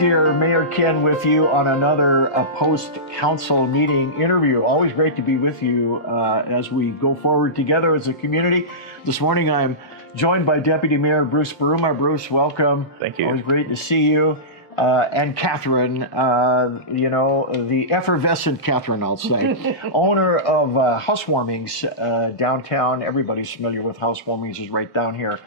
Deer, Mayor Ken with you on another post-council meeting interview. Always great to be with you as we go forward together as a community. This morning I'm joined by Deputy Mayor Bruce Buruma. Bruce, welcome. Thank you. Always great to see you. And Catherine, the effervescent Catherine, I'll say, owner of Housewarmings downtown. Everybody's familiar with Housewarmings, is right down here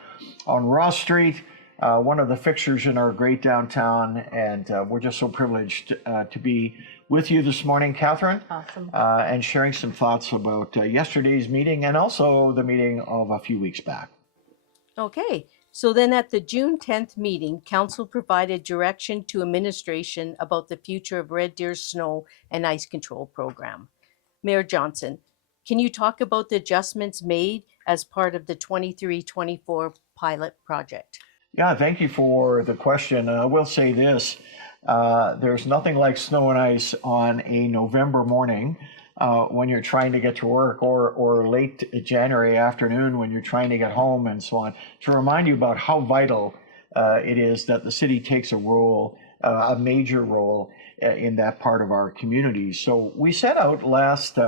on Ross Street. One of the fixtures in our great downtown, and we're just so privileged to be with you this morning, Catherine. Awesome. And sharing some thoughts about yesterday's meeting and also the meeting of a few weeks back. Okay, so then at the June 10th meeting, Council provided direction to administration about the future of Red Deer's snow and ice control program. Mayor Johnson, can you talk about the adjustments made as part of the 23-24 pilot project? Yeah, thank you for the question. I will say this, there's nothing like snow and ice on a November morning when you're trying to get to work, or late January afternoon when you're trying to get home and so on, to remind you about how vital it is that the city takes a role, a major role in that part of our community. So we set out last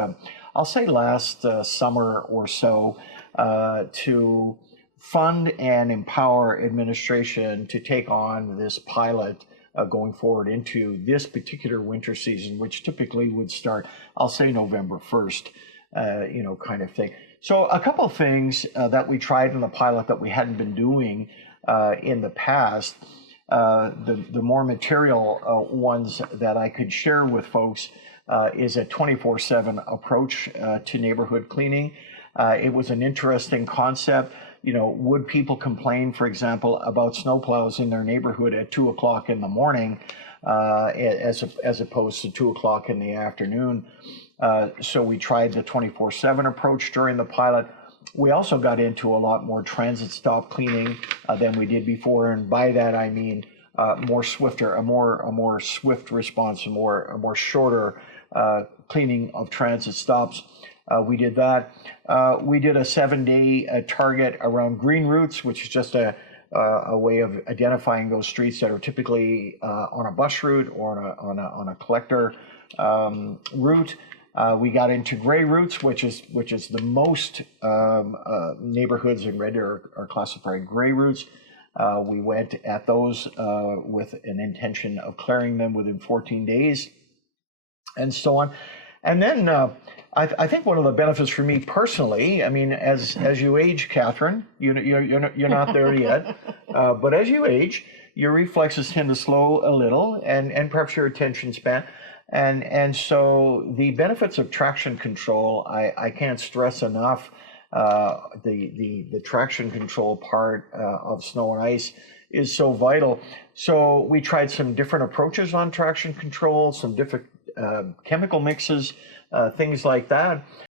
summer or so to fund and empower administration to take on this pilot going forward into this particular winter season, which typically would start, I'll say, November 1st, kind of thing. So a couple of things that we tried in the pilot that we hadn't been doing in the past, the more material ones that I could share with folks is a 24/7 approach to neighborhood cleaning. It was an interesting concept. Would people complain, for example, about snowplows in their neighborhood at 2 o'clock in the morning as opposed to 2 o'clock in the afternoon? So we tried the 24/7 approach during the pilot. We also got into a lot more transit stop cleaning than we did before, and by that I mean a more swift response, a more shorter cleaning of transit stops. We did that. We did a 7-day target around green routes, which is just a way of identifying those streets that are typically on a bus route or on a collector route. We got into gray routes, which is the most neighborhoods in Red Deer are classified gray routes. We went at those with an intention of clearing them within 14 days, and so on. And then I think one of the benefits for me personally, I mean, as you age, Catherine, you're not there yet, but as you age, your reflexes tend to slow a little, and perhaps your attention span, and so the benefits of traction control, I can't stress enough. The traction control part of snow and ice is so vital. So we tried some different approaches on traction control, some different chemical mixes, things like that.